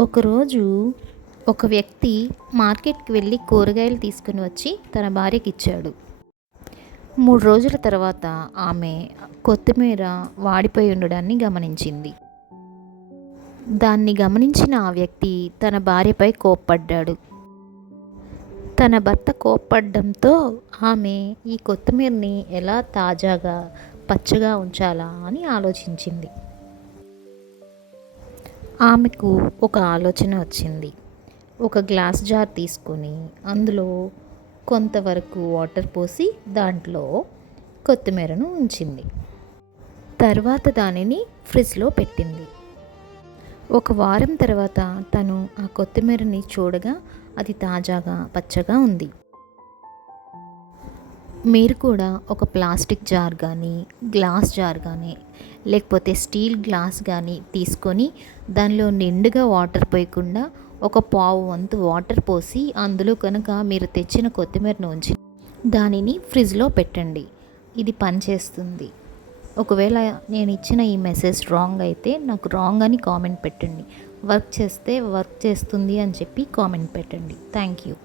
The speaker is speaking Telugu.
ఒకరోజు ఒక వ్యక్తి మార్కెట్కి వెళ్ళి కూరగాయలు తీసుకుని వచ్చి తన భార్యకి ఇచ్చాడు. 3 రోజుల తర్వాత ఆమె కొత్తిమీర వాడిపోయి ఉండడాన్ని గమనించింది. దాన్ని గమనించిన ఆ వ్యక్తి తన భార్యపై కోప్పడ్డాడు. తన భర్త కోప్పడ్డంతో ఆమె ఈ కొత్తిమీరని ఎలా తాజాగా పచ్చగా ఉంచాలా అని ఆలోచించింది. ఆమెకు ఒక ఆలోచన వచ్చింది. ఒక గ్లాస్ జార్ తీసుకొని అందులో కొంతవరకు వాటర్ పోసి దాంట్లో కొత్తిమీరను ఉంచింది. తర్వాత దానిని ఫ్రిడ్జ్లో పెట్టింది. ఒక వారం తర్వాత తను ఆ కొత్తిమీరని చూడగా అది తాజాగా పచ్చగా ఉంది. మీరు కూడా ఒక ప్లాస్టిక్ జార్ కానీ, గ్లాస్ జార్ కానీ, లేకపోతే స్టీల్ గ్లాస్ కానీ తీసుకొని దానిలో నిండుగా వాటర్ పోయకుండా ఒక పావు వంతు వాటర్ పోసి అందులో కనుక మీరు తెచ్చిన కొత్తిమీరను ఉంచి దానిని ఫ్రిడ్జ్లో పెట్టండి. ఇది పనిచేస్తుంది. ఒకవేళ నేను ఇచ్చిన ఈ మెసేజ్ రాంగ్ అయితే నాకు రాంగ్ అని కామెంట్ పెట్టండి. వర్క్ చేస్తే వర్క్ చేస్తుంది అని చెప్పి కామెంట్ పెట్టండి. Thank you.